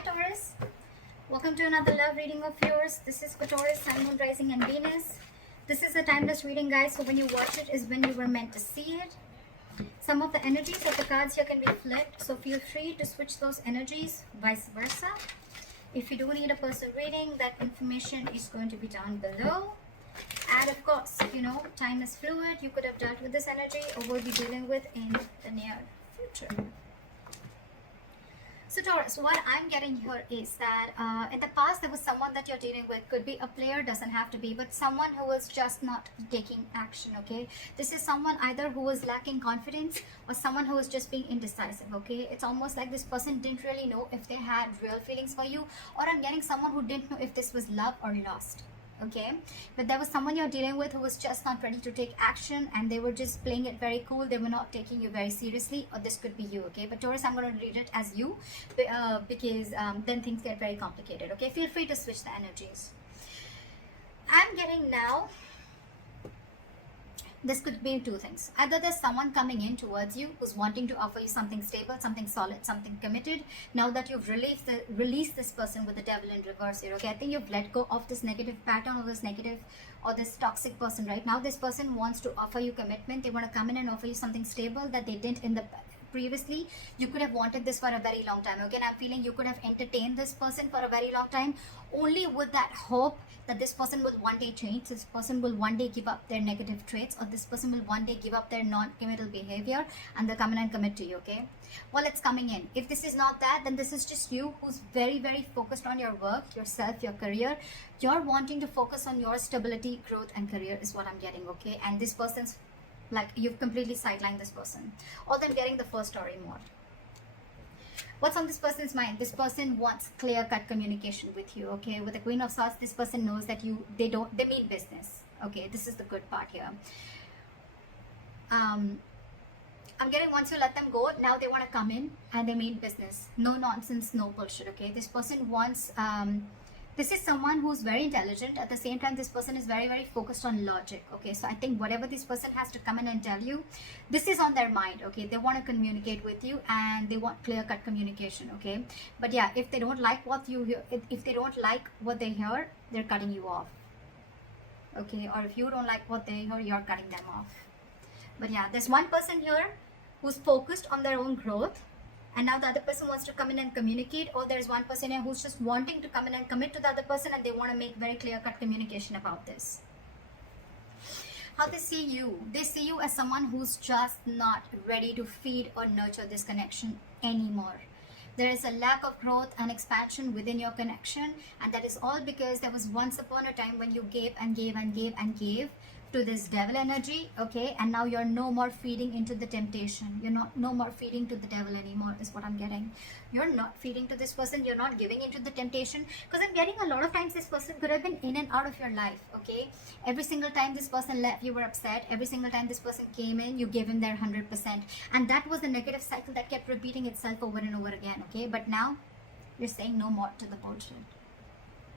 Hi Taurus, welcome to another love reading of yours. This is for Taurus, Sun, Moon, Rising and Venus. This is a timeless reading, guys, so when you watch it is when you were meant to see it. Some of the energies of the cards here can be flipped, so feel free to switch those energies, vice versa. If you do need a personal reading, that information is going to be down below. And of course, time is fluid. You could have dealt with this energy or will be dealing with in the near future. So Taurus, what I'm getting here is that in the past there was someone that you're dealing with. Could be a player, doesn't have to be, but someone who was just not taking action, okay? This is someone either who was lacking confidence or someone who was just being indecisive, okay? It's almost like this person didn't really know if they had real feelings for you, or I'm getting someone who didn't know if this was love or lust. Okay, but there was someone you're dealing with who was just not ready to take action, and they were just playing it very cool. They were not taking you very seriously, or this could be you. Okay, but Taurus, I'm going to read it as you because then things get very complicated. Okay, feel free to switch the energies. I'm getting now, this could be two things. Either there's someone coming in towards you who's wanting to offer you something stable, something solid, something committed. Now that you've released this person with the devil in reverse here, okay? I think you've let go of this negative pattern or this negative or this toxic person. Right now this person wants to offer you commitment. They want to come in and offer you something stable that they didn't in the previously. You could have wanted this for a very long time. Again, I'm feeling you could have entertained this person for a very long time, only with that hope that this person will one day change, this person will one day give up their negative traits, or this person will one day give up their non-committal behavior and they'll come in and commit to you. Okay, well, it's coming in. If this is not that, then this is just you who's very focused on your work, yourself, your career. You're wanting to focus on your stability, growth and career is what I'm getting. Okay, and this person's like you've completely sidelined this person. Although I'm getting the first story more. What's on this person's mind? This person wants clear-cut communication with you. Okay, with the Queen of Swords, this person knows that they mean business. Okay, this is the good part here. I'm getting once you let them go, now they want to come in and they mean business. No nonsense, no bullshit. Okay, this person wants this is someone who's very intelligent. At the same time, this person is very focused on logic. Okay, so I think whatever this person has to come in and tell you, this is on their mind. Okay, they want to communicate with you and they want clear-cut communication. Okay, but yeah, if they don't like what you hear, if they don't like what they hear, they're cutting you off. Okay, or if you don't like what they hear, you're cutting them off. But yeah, there's one person here who's focused on their own growth, and now the other person wants to come in and communicate, or there's one person here who's just wanting to come in and commit to the other person, and they want to make very clear-cut communication about this. How they see you as someone who's just not ready to feed or nurture this connection anymore. There is a lack of growth and expansion within your connection, and that is all because there was once upon a time when you gave and gave and gave and gave to this devil energy. Okay, and now you're no more feeding into the temptation. You're no more feeding to the devil anymore is what I'm getting. You're not feeding to this person. You're not giving into the temptation, because I'm getting a lot of times this person could have been in and out of your life. Okay, every single time this person left, you were upset. Every single time this person came in, you gave him their 100%, and that was the negative cycle that kept repeating itself over and over again. Okay, but now you're saying no more to the bullshit.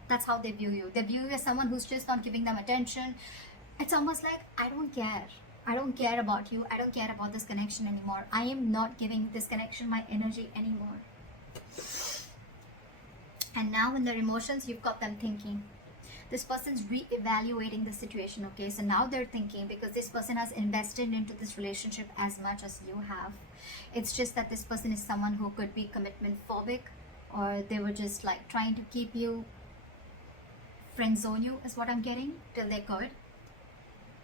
That's how they view you. They view you as someone who's just not giving them attention. It's almost like, I don't care. I don't care about you. I don't care about this connection anymore. I am not giving this connection my energy anymore. And now in their emotions, you've got them thinking. This person's re-evaluating the situation. Okay, so now they're thinking, because this person has invested into this relationship as much as you have. It's just that this person is someone who could be commitment phobic, or they were just like trying to keep you, friend zone you is what I'm getting, till they could.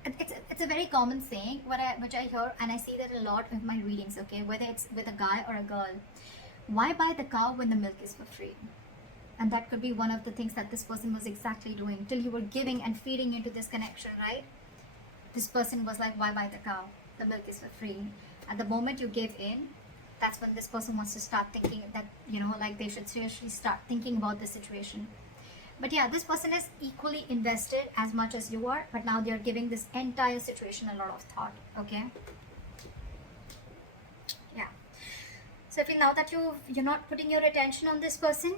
It's a very common saying which I hear, and I see that a lot in my readings. Okay, whether it's with a guy or a girl, why buy the cow when the milk is for free? And that could be one of the things that this person was exactly doing, till you were giving and feeding into this connection, right? This person was like, why buy the cow? The milk is for free. At the moment you give in, that's when this person wants to start thinking that, like they should seriously start thinking about the situation. But yeah, this person is equally invested as much as you are, but now they are giving this entire situation a lot of thought. Okay, yeah. So now that you're not putting your attention on this person,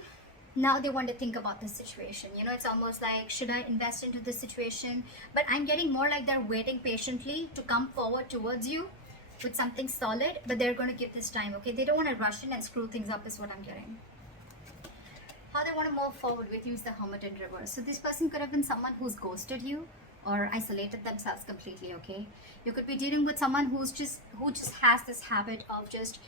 now they want to think about this situation. It's almost like, should I invest into this situation? But I'm getting more like they're waiting patiently to come forward towards you with something solid, but they're going to give this time. Okay, they don't want to rush in and screw things up is what I'm getting. How they want to move forward with you is the Hermit in reverse. So this person could have been someone who's ghosted you or isolated themselves completely, okay? You could be dealing with someone who just has this habit of just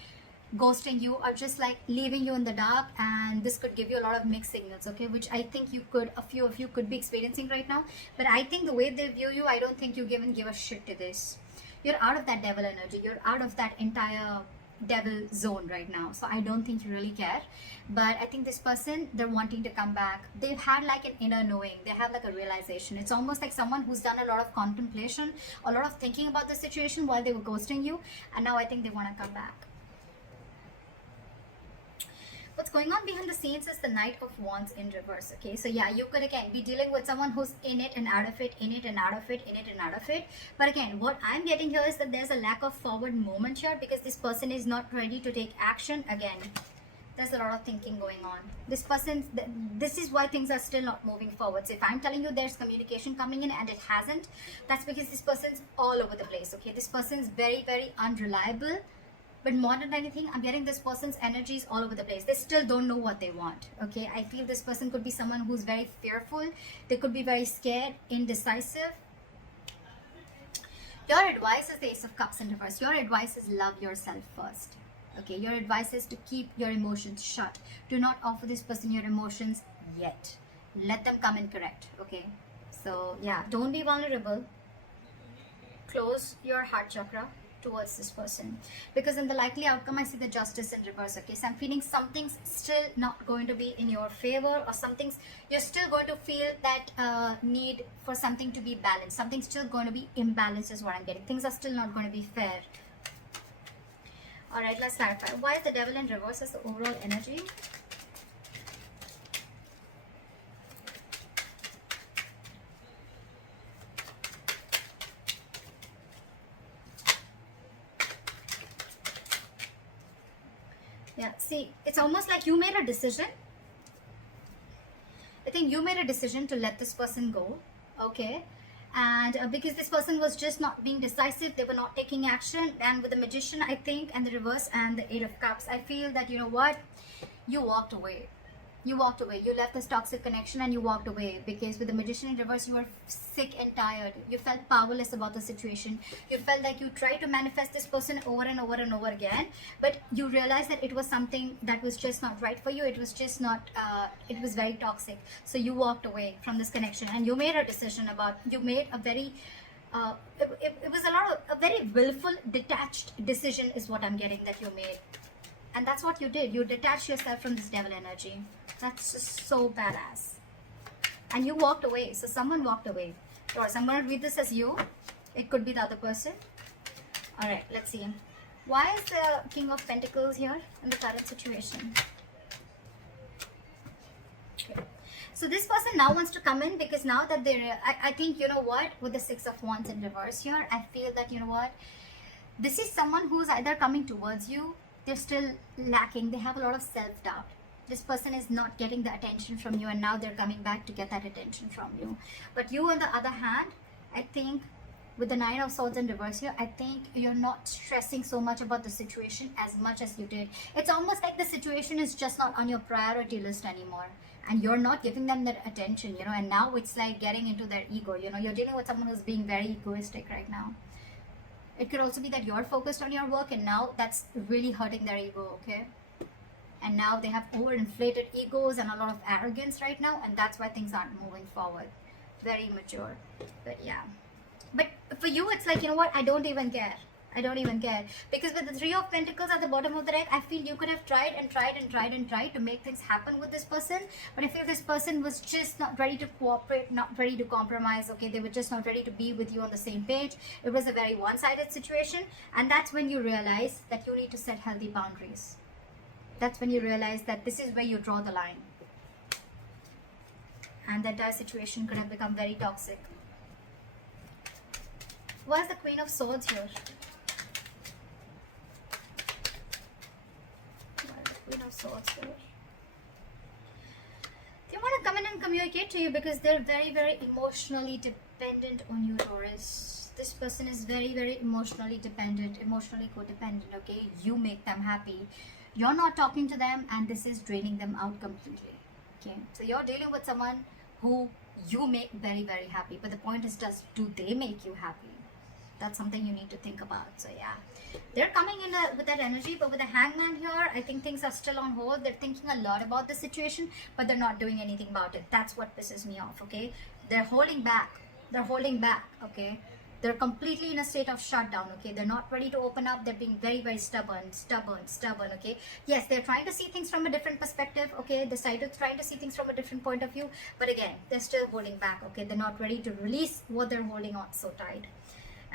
ghosting you or just like leaving you in the dark, and this could give you a lot of mixed signals, okay, which I think a few of you could be experiencing right now. But I think the way they view you, I don't think you give a shit to this. You're out of that devil energy, you're out of that entire devil zone right now, so I don't think you really care. But I think this person, they're wanting to come back. They've had like an inner knowing, they have like a realization. It's almost like someone who's done a lot of contemplation, a lot of thinking about the situation while they were ghosting you, and now I think they want to come back. What's going on behind the scenes is the Knight of Wands in reverse, okay? So yeah, you could again be dealing with someone who's in it and out of it, in it and out of it, in it and out of it. But again, what I'm getting here is that there's a lack of forward movement here because this person is not ready to take action. Again, there's a lot of thinking going on. This is why things are still not moving forward. So if I'm telling you there's communication coming in and it hasn't, that's because this person's all over the place, okay? This person's very, very unreliable. But more than anything, I'm getting this person's energies all over the place. They still don't know what they want, okay? I feel this person could be someone who's very fearful. They could be very scared, indecisive. Your advice is the Ace of Cups in reverse. Your advice is love yourself first, okay? Your advice is to keep your emotions shut. Do not offer this person your emotions yet. Let them come in correct, okay? So yeah, don't be vulnerable. Close your heart chakra towards this person, because in the likely outcome I see the Justice in reverse, okay? So I'm feeling something's still not going to be in your favor, or you're still going to feel that need for something to be balanced. Something's still going to be imbalanced is what I'm getting. Things are still not going to be fair. All right, let's clarify. Why is the Devil in reverse as the overall energy? Yeah, see, it's almost like you made a decision. I think you made a decision to let this person go, okay? And because this person was just not being decisive, they were not taking action. And with the Magician, I think, and the reverse and the Eight of Cups, I feel that, you know what? You walked away. You walked away. You left this toxic connection and you walked away, because with the Magician in reverse, you were sick and tired. You felt powerless about the situation. You felt like you tried to manifest this person over and over and over again, but you realized that it was something that was just not right for you. It was just not, it was very toxic. So you walked away from this connection and you made a decision you made a very, it was a very willful, detached decision is what I'm getting that you made. And that's what you did. You detached yourself from this devil energy. That's just so badass. And you walked away. So someone walked away. Or so I'm going to read this as you. It could be the other person. Alright, let's see. Why is the King of Pentacles here in the current situation? Okay. So this person now wants to come in, because now that I think, you know what, with the Six of Wands in reverse here, I feel that, you know what, this is someone who's either coming towards you, they're still lacking, they have a lot of self-doubt. This person is not getting the attention from you, and now they're coming back to get that attention from you. But you, on the other hand, I think with the Nine of Swords in reverse here, I think you're not stressing so much about the situation as much as you did. It's almost like the situation is just not on your priority list anymore, and you're not giving them that attention, you know. And now it's like getting into their ego, you know. You're dealing with someone who's being very egoistic right now. It could also be that you're focused on your work, and now that's really hurting their ego, okay? And now they have overinflated egos and a lot of arrogance right now, and that's why things aren't moving forward. Very immature. But yeah. But for you, it's like, you know what, I don't even care. I don't even care. Because with the Three of Pentacles at the bottom of the deck, I feel you could have tried and tried and tried and tried to make things happen with this person. But I feel this person was just not ready to cooperate, not ready to compromise. Okay, they were just not ready to be with you on the same page. It was a very one-sided situation. And that's when you realize that you need to set healthy boundaries. That's when you realize that this is where you draw the line. And the entire situation could have become very toxic. Why is the Queen of Swords here? Queen of Swords here. They want to come in and communicate to you because they're very, very emotionally dependent on you, Taurus. This person is very, very emotionally dependent, emotionally codependent, okay? You make them happy. You're not talking to them, and this is draining them out completely. Okay, so you're dealing with someone who you make very, very happy, but the point is, do they make you happy? That's something you need to think about. So yeah, they're coming in with that energy, but with the Hangman here, I think things are still on hold. They're thinking a lot about the situation, but they're not doing anything about it. That's what pisses me off. Okay, they're holding back. They're holding back. Okay, they're completely in a state of shutdown. Okay, they're not ready to open up. They're being very, very stubborn. Okay, yes, they're trying to see things from a different perspective. Okay, decided trying to see things from a different point of view, but again, they're still holding back. Okay, they're not ready to release what they're holding on so tight.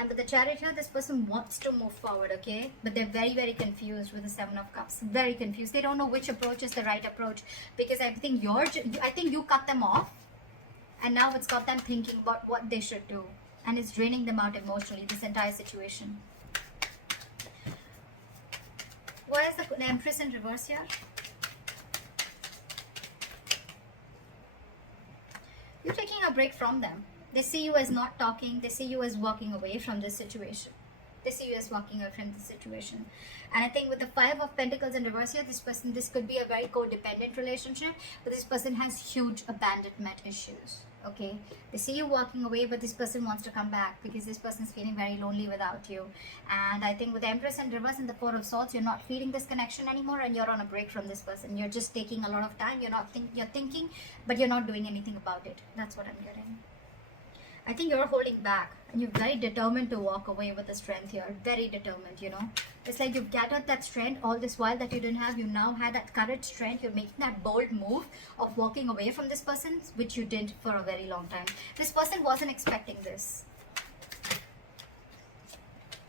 And with the Chariot here, this person wants to move forward, okay? But they're very, very confused with the Seven of Cups. Very confused. They don't know which approach is the right approach, because I think you cut them off, and now it's got them thinking about what they should do, and it's draining them out emotionally, this entire situation. Why is the Empress in reverse here? You're taking a break from them. They see you as not talking. They see you as walking away from this situation. They see you as walking away from this situation. And I think with the Five of Pentacles in reverse here, this could be a very codependent relationship, but this person has huge abandonment issues. Okay, they see you walking away, but this person wants to come back because this person is feeling very lonely without you. And I think with the Empress in reverse and the Four of Swords, you're not feeling this connection anymore, and you're on a break from this person. You're just taking a lot of time. You're thinking, but you're not doing anything about it. That's what I'm getting. I think you're holding back, and you're very determined to walk away with the strength here. Very determined, you know. It's like you've gathered that strength all this while that you didn't have. You now had that courage, strength. You're making that bold move of walking away from this person, which you did for a very long time. This person wasn't expecting this.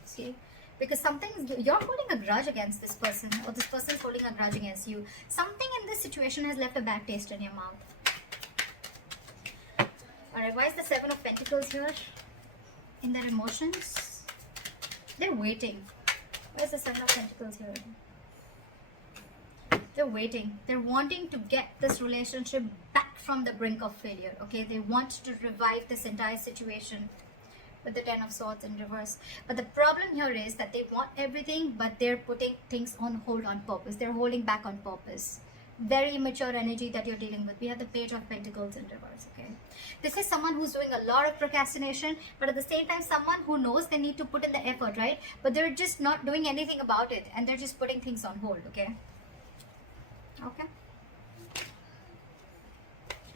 See? Because you're holding a grudge against this person, or this person is holding a grudge against you. Something in this situation has left a bad taste in your mouth. Alright, why is the Seven of Pentacles here? In their emotions? They're waiting. Why is the Seven of Pentacles here? They're waiting. They're wanting to get this relationship back from the brink of failure. Okay, they want to revive this entire situation with the Ten of Swords in reverse. But the problem here is that they want everything, but they're putting things on hold on purpose. They're holding back on purpose. Very immature energy that you're dealing with. We have the Page of Pentacles in reverse. Okay, this is someone who's doing a lot of procrastination, but at the same time someone who knows they need to put in the effort, right? But they're just not doing anything about it, and they're just putting things on hold. Okay,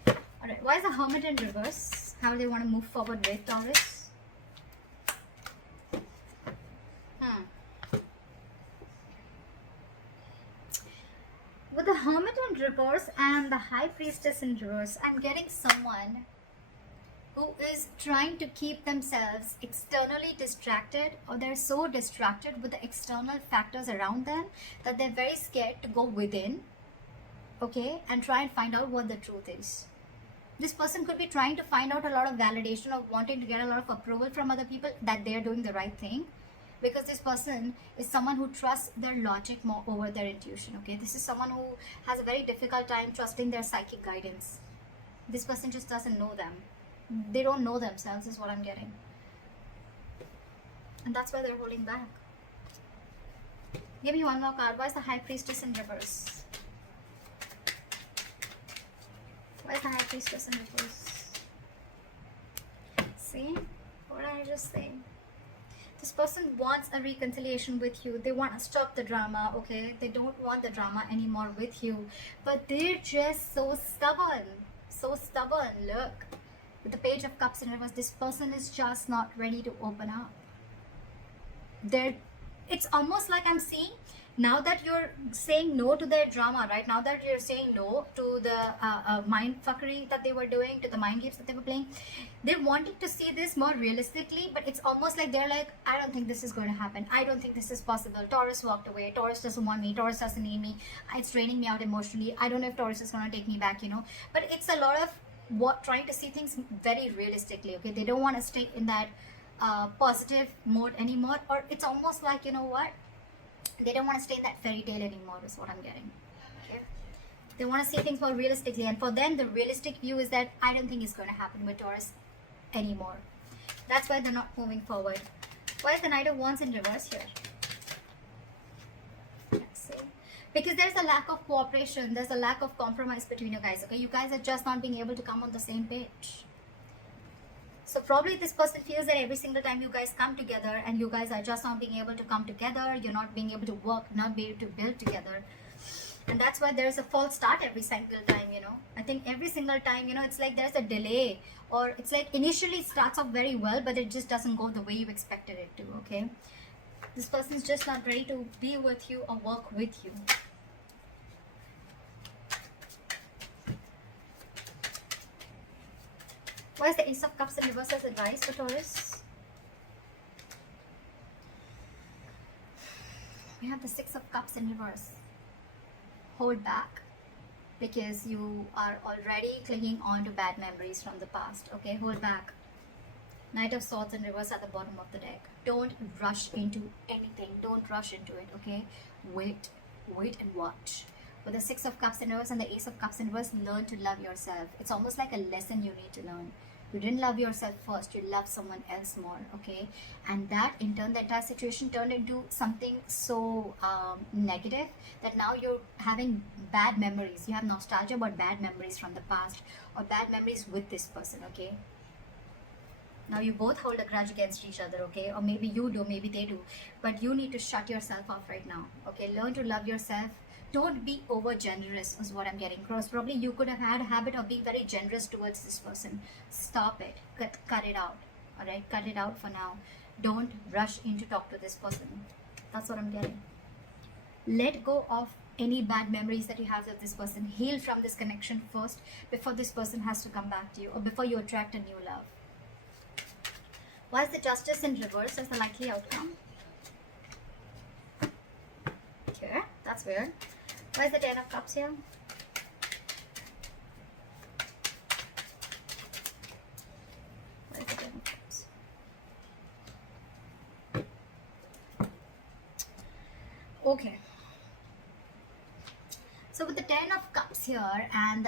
all right, why is the Hermit in reverse? How they want to move forward with Taurus? With the Hermit in reverse and the High Priestess in reverse, I'm getting someone who is trying to keep themselves externally distracted, or they're so distracted with the external factors around them that they're very scared to go within, okay, and try and find out what the truth is. This person could be trying to find out a lot of validation, of wanting to get a lot of approval from other people that they're doing the right thing. Because this person is someone who trusts their logic more over their intuition, okay? This is someone who has a very difficult time trusting their psychic guidance. This person just doesn't know them. They don't know themselves is what I'm getting. And that's why they're holding back. Give me one more card. Why is the High Priestess in reverse? Why is the High Priestess in reverse? See? What did I just say? This person wants a reconciliation with you. They want to stop the drama, okay? They don't want the drama anymore with you. But they're just so stubborn. So stubborn. Look. With the Page of Cups in reverse, this person is just not ready to open up. It's almost like I'm seeing, now that you're saying no to their drama, right? Now that you're saying no to the mind fuckery that they were doing, to the mind games that they were playing, they're wanting to see this more realistically, but it's almost like they're like, I don't think this is going to happen. I don't think this is possible. Taurus walked away. Taurus doesn't want me. Taurus doesn't need me. It's draining me out emotionally. I don't know if Taurus is going to take me back, you know. But it's a lot of trying to see things very realistically, okay? They don't want to stay in that positive mode anymore, or it's almost like, you know what? They don't want to stay in that fairy tale anymore is what I'm getting. Okay? They want to see things more realistically, and for them the realistic view is that I don't think it's going to happen with Taurus anymore. That's why they're not moving forward. Why is the Knight of Wands in reverse here? Let's see. because there's a lack of cooperation, there's a lack of compromise between you guys, okay? You guys are just not being able to come on the same page. So probably this person feels that every single time you guys come together and you guys are just not being able to come together, you're not being able to work, not be able to build together. And that's why there's a false start every single time, you know. I think every single time, you know, it's like there's a delay, or it's like initially it starts off very well, but it just doesn't go the way you expected it to, okay? This person's just not ready to be with you or work with you. Why is the Ace of Cups in reverse as advice for Taurus? We have the Six of Cups in reverse. Hold back, because you are already clinging on to bad memories from the past, okay? Hold back. Knight of Swords in reverse at the bottom of the deck. Don't rush into anything. Don't rush into it, okay? Wait and watch. With the Six of Cups in reverse and the Ace of Cups in reverse, learn to love yourself. It's almost like a lesson you need to learn. You didn't love yourself first, you loved someone else more, okay? And that, in turn, the entire situation turned into something so negative that now you're having bad memories. You have nostalgia about bad memories from the past, or bad memories with this person, okay? Now you both hold a grudge against each other, okay? Or maybe you do, maybe they do. But you need to shut yourself off right now, okay? Learn to love yourself. Don't be over generous is what I'm getting across. Probably you could have had a habit of being very generous towards this person. Stop it. Cut it out. Alright? Cut it out for now. Don't rush in to talk to this person. That's what I'm getting. Let go of any bad memories that you have with this person. Heal from this connection first before this person has to come back to you, or before you attract a new love. Why is the Justice in reverse as the likely outcome? Okay, that's weird. Why is the Ten of Cups here? Why is the Ten of Cups? Okay. So with the Ten of Cups here and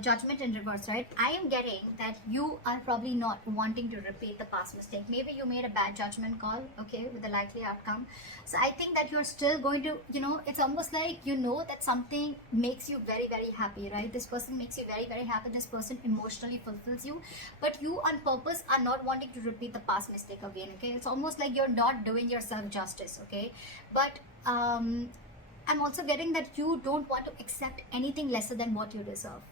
Judgment in reverse, right? I am getting that you are probably not wanting to repeat the past mistake. Maybe you made a bad judgment call, okay, with the likely outcome. So I think that you're still going to, you know, it's almost like you know that something makes you very, very happy, right? This person makes you very, very happy. This person emotionally fulfills you. But you on purpose are not wanting to repeat the past mistake again, okay? It's almost like you're not doing yourself justice, okay? But I'm also getting that you don't want to accept anything lesser than what you deserve.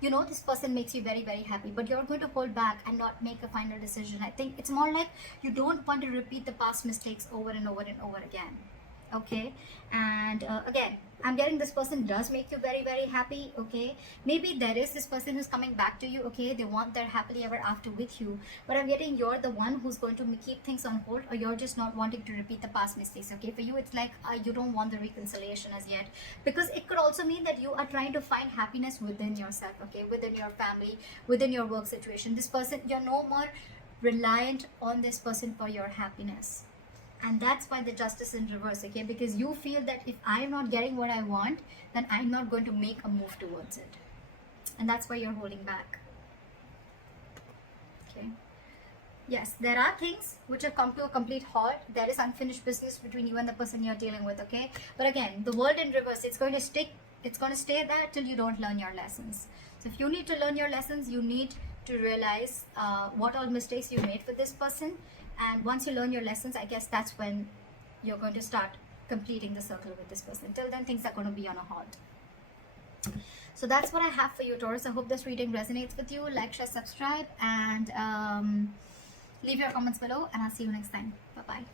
You know, this person makes you very, very happy, but you're going to hold back and not make a final decision. I think it's more like you don't want to repeat the past mistakes over and over and over again. Okay, and again, I'm getting this person does make you very, very happy. Okay, maybe there is this person who's coming back to you. Okay, they want their happily ever after with you, but I'm getting you're the one who's going to keep things on hold, or you're just not wanting to repeat the past mistakes. Okay, for you it's like you don't want the reconciliation as yet, because it could also mean that you are trying to find happiness within yourself. Okay, within your family, within your work situation. This person, you're no more reliant on this person for your happiness. And that's why the Justice in reverse, okay? Because you feel that if I'm not getting what I want, then I'm not going to make a move towards it. And that's why you're holding back. Okay. Yes, there are things which have come to a complete halt. There is unfinished business between you and the person you're dealing with, okay? But again, the world in reverse, it's going to stay there till you don't learn your lessons. So if you need to learn your lessons, you need to realize what all mistakes you made with this person. And once you learn your lessons, I guess that's when you're going to start completing the circle with this person. Till then, things are going to be on a halt. So that's what I have for you, Taurus. I hope this reading resonates with you. Like, share, subscribe, and leave your comments below. And I'll see you next time. Bye-bye.